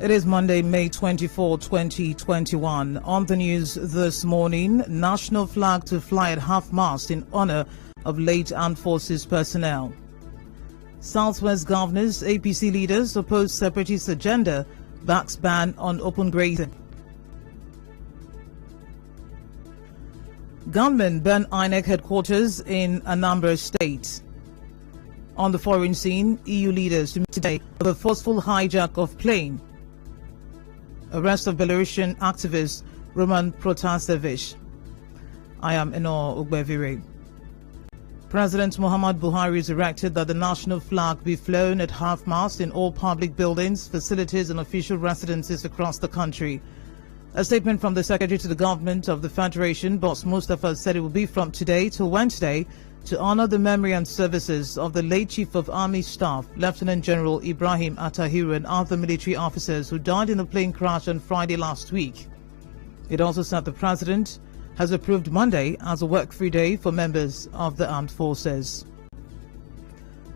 It is Monday, May 24, 2021. On the news this morning, national flag to fly at half-mast in honor of late armed forces personnel. Southwest governors, APC leaders oppose separatist agenda, backs ban on open grazing. Gunmen burn INEC headquarters in Anambra State. On the foreign scene, EU leaders to meet today of a forceful hijack of plane. Arrest of Belarusian activist Roman Protasevich. I am Enoh Ogbevire. President Muhammad Buhari has directed that the national flag be flown at half-mast in all public buildings, facilities and official residences across the country. A statement from the Secretary to the Government of the Federation, Boss Mustafa, said it will be from today till Wednesday to honor the memory and services of the late Chief of Army Staff, Lieutenant General Ibrahim Attahiru, and other military officers who died in a plane crash on Friday last week. It also said the President has approved Monday as a work-free day for members of the armed forces.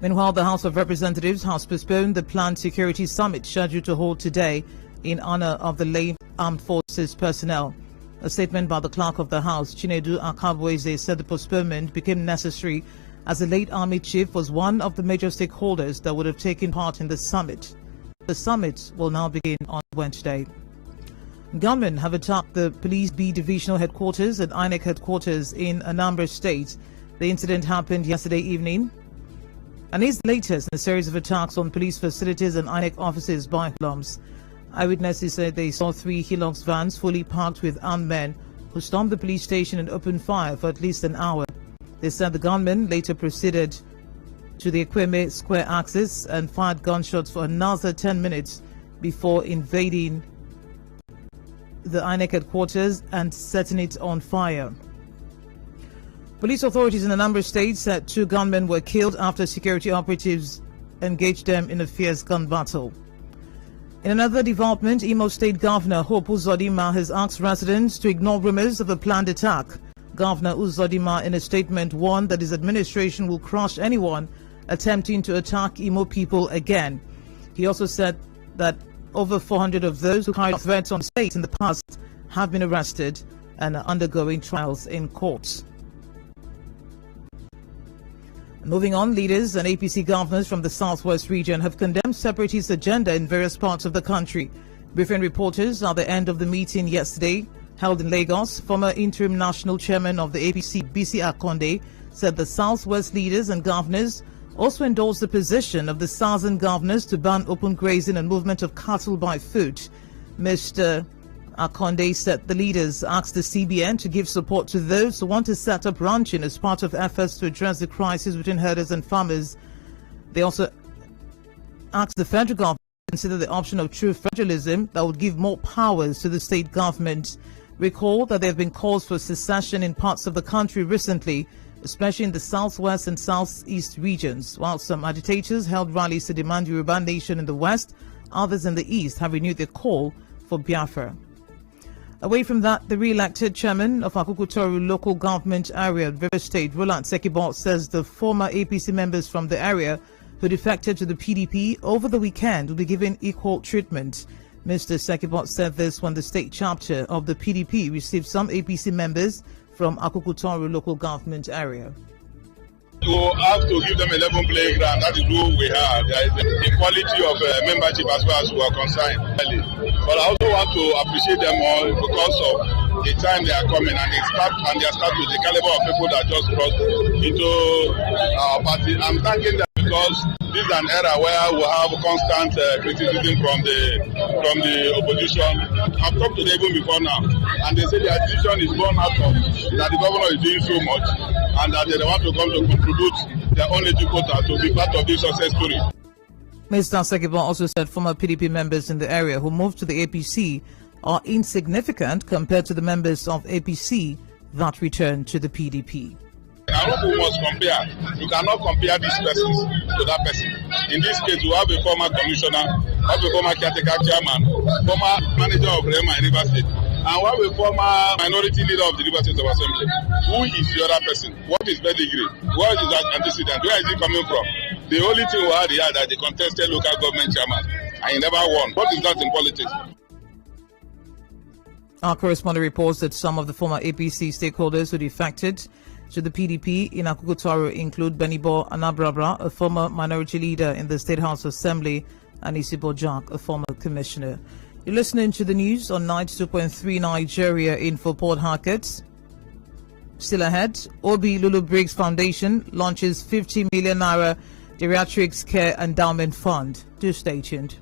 Meanwhile, the House of Representatives has postponed the planned security summit scheduled to hold today in honor of the late armed forces personnel. A statement by the clerk of the House, Chinedu Akabweze, said the postponement became necessary as the late Army Chief was one of the major stakeholders that would have taken part in the summit. The summit will now begin on Wednesday. Gunmen have attacked the Police B Divisional Headquarters and INEC Headquarters in Anambra State. The incident happened yesterday evening and is the latest in a series of attacks on police facilities and INEC offices by hoodlums. Eyewitnesses said they saw 3 Hilux vans fully parked with armed men who stormed the police station and opened fire for at least an hour. They said the gunmen later proceeded to the Ekweme Square axis and fired gunshots for another 10 minutes before invading the INEC headquarters and setting it on fire. Police authorities in a number of states said 2 gunmen were killed after security operatives engaged them in a fierce gun battle. In another development, Imo State Governor Hope Uzodimma has asked residents to ignore rumors of a planned attack. Governor Uzodimma, in a statement, warned that his administration will crush anyone attempting to attack Imo people again. He also said that over 400 of those who carried threats on the state in the past have been arrested and are undergoing trials in courts. Moving on, leaders and APC governors from the Southwest region have condemned separatist agenda in various parts of the country. Briefing reporters at the end of the meeting yesterday, held in Lagos, former interim national chairman of the APC, Bisi Akonde, said the Southwest leaders and governors also endorsed the position of the southern governors to ban open grazing and movement of cattle by foot. Mr. Akonde said the leaders asked the CBN to give support to those who want to set up ranching as part of efforts to address the crisis between herders and farmers. They also asked the federal government to consider the option of true federalism that would give more powers to the state government. Recall that there have been calls for secession in parts of the country recently, especially in the southwest and southeast regions, while some agitators held rallies to demand Yoruba nation in the west. Others in the east have renewed their call for Biafra. Away from that, the re-elected chairman of Akukutoru local government area, River State, Roland Sekibot, says the former APC members from the area who defected to the PDP over the weekend will be given equal treatment. Mr. Sekibot said this when the state chapter of the PDP received some APC members from Akukutoru local government area. You have to give them a level playing ground. That is who we are. There is equality of membership as far as we are concerned. But I also want to appreciate them all because of the time they are coming and they start with the caliber of people that just crossed into our party. I'm thanking them because this is an era where we have constant criticism from the opposition. I've talked to them even before now, and they say their decision is born out of that the governor is doing so much, and that they want to come to contribute their own little quota to be part of this success story. Mr. Sekibon also said former PDP members in the area who moved to the APC are insignificant compared to the members of APC that returned to the PDP. I hope we must compare. You cannot compare these persons to that person. In this case, we have a former commissioner, we have a former caretaker chairman, former manager of Rema in River State, and we have a former minority leader of the River State Assembly. Who is the other person? What is pedigree? What is that antecedent? Where is he coming from? The only thing we had here that they contested local government chairman. and he never won. What is that in politics? Our correspondent reports that some of the former APC stakeholders who defected to the PDP in Akukutaro include Benibo Anabrabra, a former minority leader in the State House Assembly, and Isibo Jack, a former commissioner. You're listening to the news on 92.3 Nigeria Info Port Harcourt. Still ahead, Obi Lulu Briggs Foundation launches 50 million naira Geriatrics Care Endowment Fund. Do stay tuned.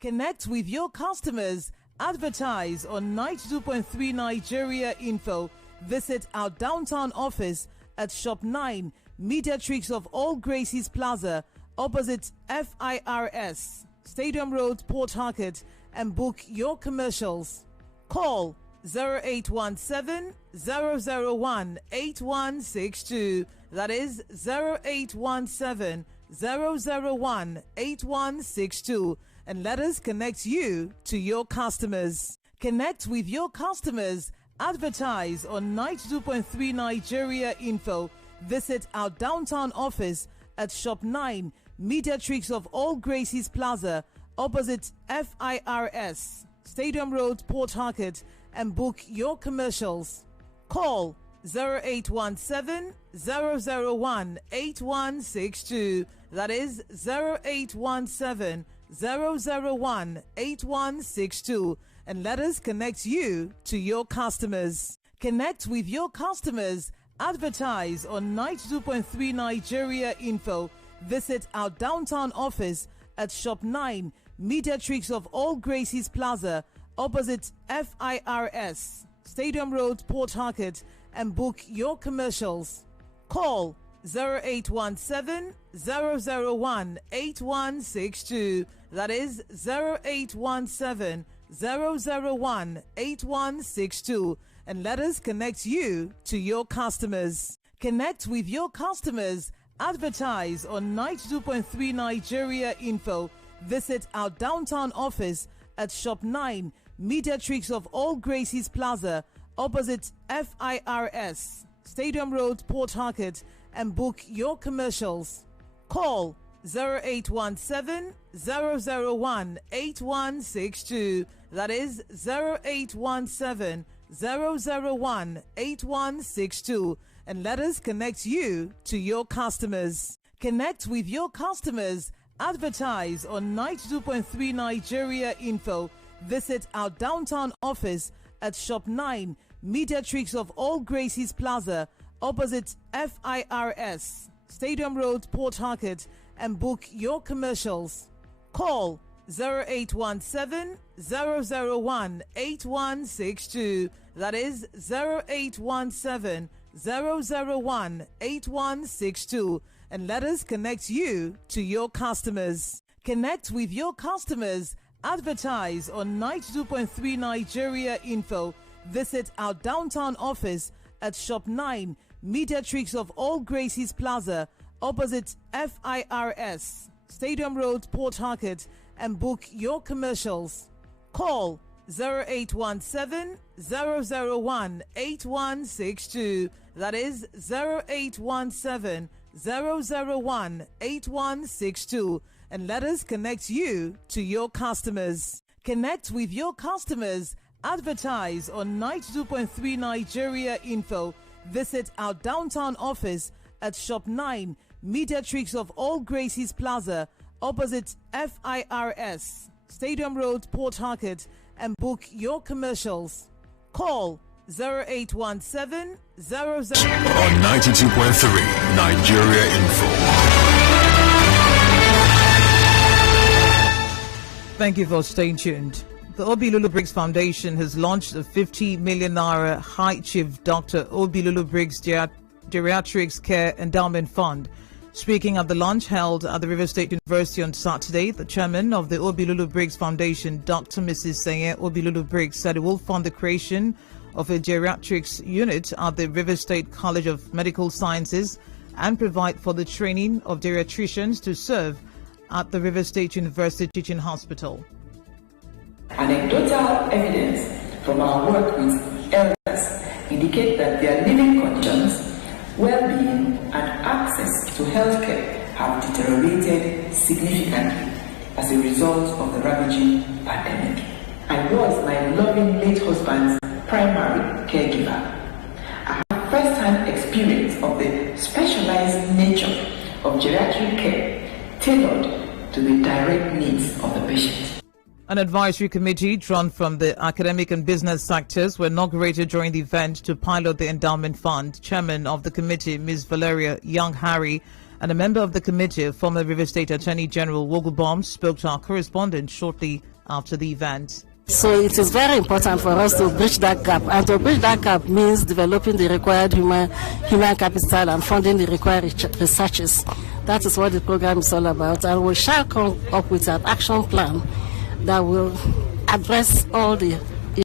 Connect with your customers. Advertise on 92.3 Nigeria Info. Visit our downtown office at Shop 9, Mediatrix of All Gracies Plaza, opposite FIRS, Stadium Road, Port Harcourt, and book your commercials. Call 0817 001 8162. That is 0817 001 8162. And let us connect you to your customers. Connect with your customers. Advertise on 92.3 Nigeria Info. Visit our downtown office at Shop 9, Mediatrix of All Gracies Plaza, opposite FIRS, Stadium Road, Port Harcourt, and book your commercials. Call 0817 001 8162. That is 0817 001 8162. And let us connect you to your customers. Connect with your customers. Advertise on 92.3 Nigeria Info. Visit our downtown office at Shop 9, Mediatrix of All Gracies Plaza, opposite FIRS, Stadium Road, Port Harcourt, and book your commercials. Call 0817 001 8162. That is 0817 001 8162. And let us connect you to your customers. Connect with your customers. Advertise on 92.3 Nigeria Info. Visit our downtown office at Shop 9, Mediatrix of All Gracies Plaza, opposite FIRS, Stadium Road, Port Harcourt, and book your commercials. Call 0817 001 8162. That is 0817 001 8162. And let us connect you to your customers. Connect with your customers. Advertise on 92.3 Nigeria Info. Visit our downtown office at Shop 9, Mediatrix of All Gracies Plaza, opposite FIRS, Stadium Road, Port Harcourt, and book your commercials. Call 0817 001 8162. That is 0817 001 8162. And let us connect you to your customers. Connect with your customers. Advertise on 92.3 Nigeria Info. Visit our downtown office at Shop 9, Mediatrix of All Gracies Plaza, opposite FIRS, Stadium Road, Port Harcourt, and book your commercials. Call 0817 001 8162. That is 0817 001 8162. And let us connect you to your customers. Connect with your customers. Advertise on 92.3 Nigeria Info. Visit our downtown office at Shop 9, Mediatrix of All Gracies Plaza, opposite FIRS, Stadium Road, Port Harcourt, and book your commercials. Call 0817 00 on 92.3 Nigeria Info. Thank you for staying tuned. The Obi Lulu Briggs Foundation has launched a 50 million naira High Chief Dr. Obi Lulu Briggs Geriatrics Care Endowment Fund. Speaking at the launch held at the River State University on Saturday, the chairman of the Obi Lulu Briggs Foundation, Dr. Mrs. Senye Obi Lulu Briggs, said it will fund the creation of a geriatrics unit at the River State College of Medical Sciences and provide for the training of geriatricians to serve at the River State University Teaching Hospital. Anecdotal evidence from our work with elders indicate that their living conditions, well-being, and access to healthcare have deteriorated significantly as a result of the ravaging pandemic. I was my loving late husband's primary caregiver. I have first-hand experience of the specialized nature of geriatric care tailored to the direct needs of the patient. An advisory committee drawn from the academic and business sectors were inaugurated during the event to pilot the endowment fund. Chairman of the committee, Ms. Valeria Young-Harry, and a member of the committee, former River State Attorney General Wogubom, spoke to our correspondent shortly after the event. So it is very important for us to bridge that gap, and to bridge that gap means developing the required human capital and funding the required researches. That is what the program is all about, and we shall come up with an action plan that will address all the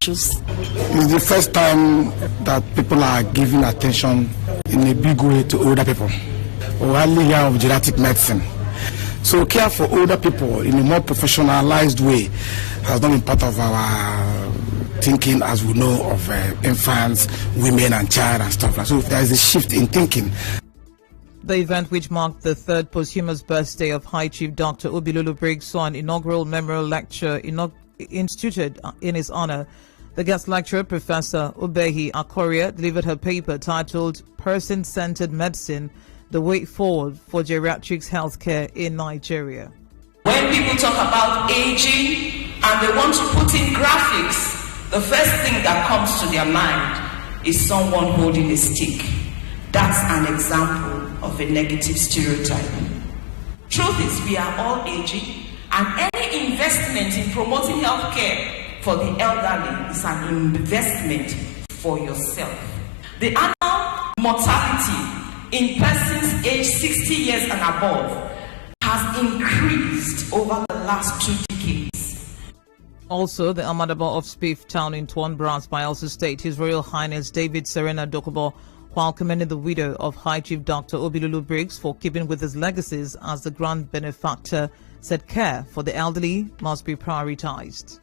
issues. It's the first time that people are giving attention in a big way to older people. We hardly hear of geriatric medicine. So care for older people in a more professionalized way has not been part of our thinking, as we know, of infants, women and child and stuff like that. So there is a shift in thinking. The event, which marked the third posthumous birthday of High Chief Dr. Obilulu Briggs, saw an inaugural memorial lecture instituted in his honor. The guest lecturer, Professor Ubehi Akoria, delivered her paper titled Person-Centered Medicine, the Way Forward for Geriatrics Healthcare in Nigeria. When people talk about aging and they want to put in graphics, the first thing that comes to their mind is someone holding a stick. That's an example of a negative stereotype. Truth is, we are all aging, and any investment in promoting healthcare for the elderly is an investment for yourself. The annual mortality in persons aged 60 years and above has increased over the last 2 decades. Also, the Amadaba of Spiff Town in Tuan Brass by Elsa State, His Royal Highness David Serena Dokubo, while commending the widow of High Chief Dr. Obilulu Briggs for keeping with his legacies as the grand benefactor, said care for the elderly must be prioritized.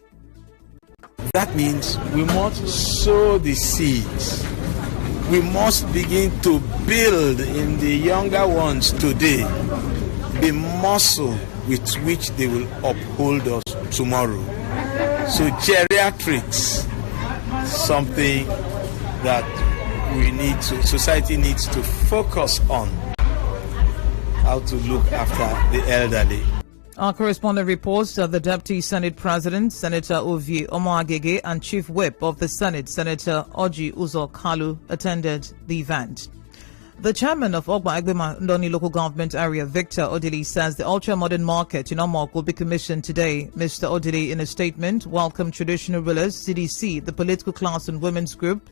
That means we must sow the seeds. We must begin to build in the younger ones today the muscle with which they will uphold us tomorrow. So geriatrics, something that society needs to focus on, how to look after the elderly. Our correspondent reports that the Deputy Senate President, Senator Ovie Omoagege, and Chief Whip of the Senate, Senator Oji Uzo Kalu, attended the event. The chairman of Ogba Egbema Ndoni local government area, Victor Odili, says the ultra-modern market in Omok will be commissioned today. Mr. Odili, in a statement, welcomed traditional rulers, CDC, the political class and women's group,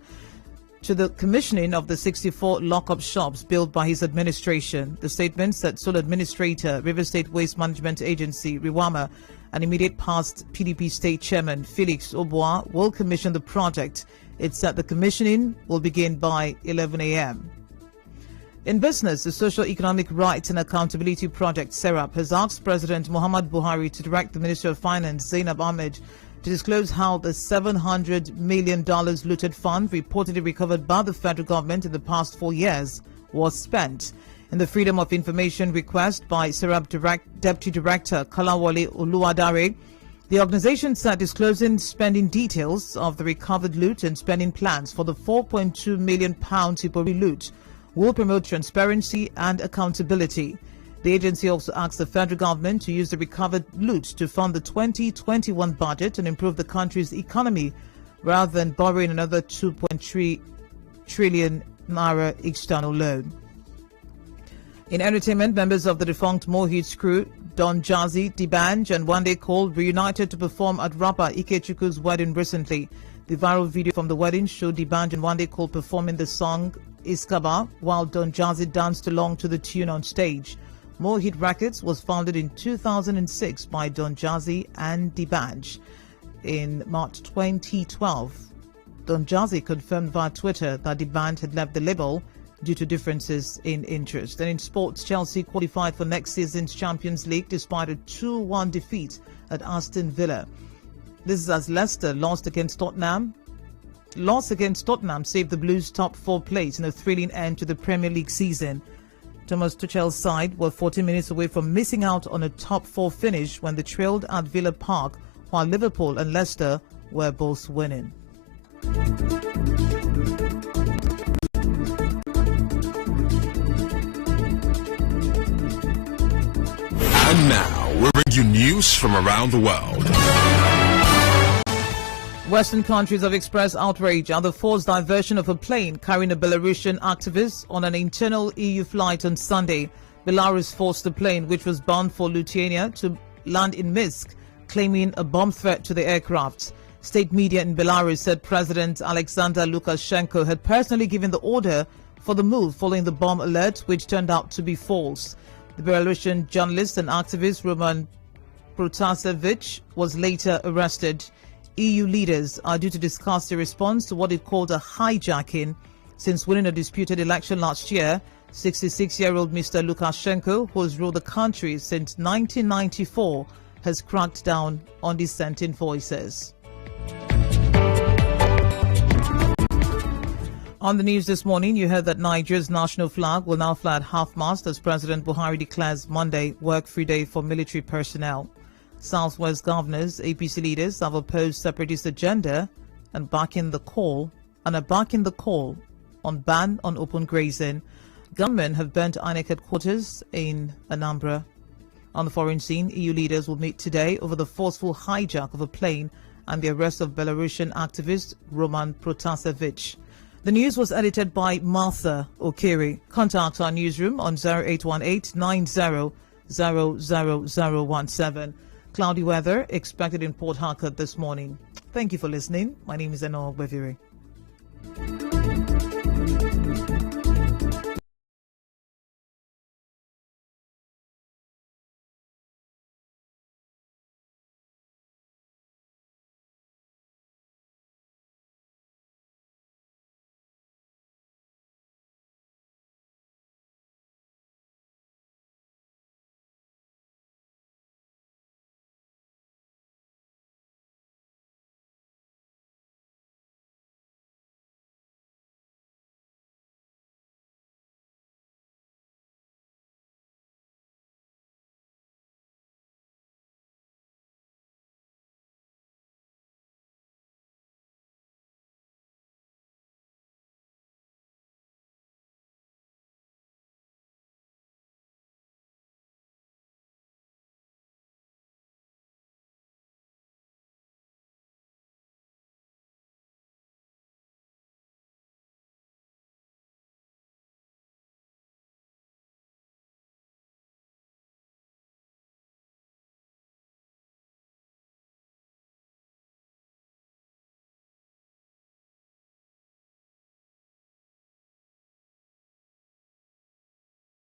to the commissioning of the 64 lock-up shops built by his administration. The statement said sole administrator, River State Waste Management Agency, Riwama, and immediate past PDP state chairman, Felix Oboa, will commission the project. It said the commissioning will begin by 11 a.m. In business, the Social Economic Rights and Accountability Project, SERAP, has asked President Muhammad Buhari to direct the Minister of Finance, Zainab Ahmed, to disclose how the $700 million looted fund reportedly recovered by the federal government in the past 4 years was spent. In the Freedom of Information request by SERAP Deputy Director Kalawale Oluwadare, the organization said disclosing spending details of the recovered loot and spending plans for the £4.2 million Ipori loot will promote transparency and accountability. The agency also asked the federal government to use the recovered loot to fund the 2021 budget and improve the country's economy rather than borrowing another 2.3 trillion naira external loan. In entertainment, members of the defunct Mohit's crew, Don Jazzy, D'banj and Wande Cole, reunited to perform at rapper Ikechukwu's wedding recently. The viral video from the wedding showed D'banj and Wande Cole performing the song Iskaba while Don Jazzy danced along to the tune on stage. Mohit Records was founded in 2006 by Don Jazzy and D'banj. In March 2012, Don Jazzy confirmed via Twitter that D'banj had left the label due to differences in interest. And in sports, Chelsea qualified for next season's Champions League despite a 2-1 defeat at Aston Villa. This is as Leicester lost against Tottenham. Loss against Tottenham saved the Blues' top 4 place in a thrilling end to the Premier League season. Thomas Tuchel's side were 40 minutes away from missing out on a top 4 finish when they trailed at Villa Park, while Liverpool and Leicester were both winning. And now, we bring you news from around the world. Western countries have expressed outrage at the forced diversion of a plane carrying a Belarusian activist on an internal EU flight on Sunday. Belarus forced the plane, which was bound for Lithuania, to land in Minsk, claiming a bomb threat to the aircraft. State media in Belarus said President Alexander Lukashenko had personally given the order for the move following the bomb alert, which turned out to be false. The Belarusian journalist and activist Roman Protasevich was later arrested. EU leaders are due to discuss the response to what it called a hijacking. Since winning a disputed election last year, 66-year-old Mr. Lukashenko, who has ruled the country since 1994, has cracked down on dissenting voices. On the news this morning, you heard that Nigeria's national flag will now fly at half-mast as President Buhari declares Monday work-free day for military personnel. Southwest governors, APC leaders have opposed separatist agenda and are backing the call on ban on open grazing. Gunmen have burnt INEC headquarters in Anambra. On the foreign scene, EU leaders will meet today over the forceful hijack of a plane and the arrest of Belarusian activist Roman Protasevich. The news was edited by Martha Okiri. Contact our newsroom on 0818 90 00017. Cloudy weather expected in Port Harcourt this morning. Thank you for listening. My name is Enoh Ogbevire.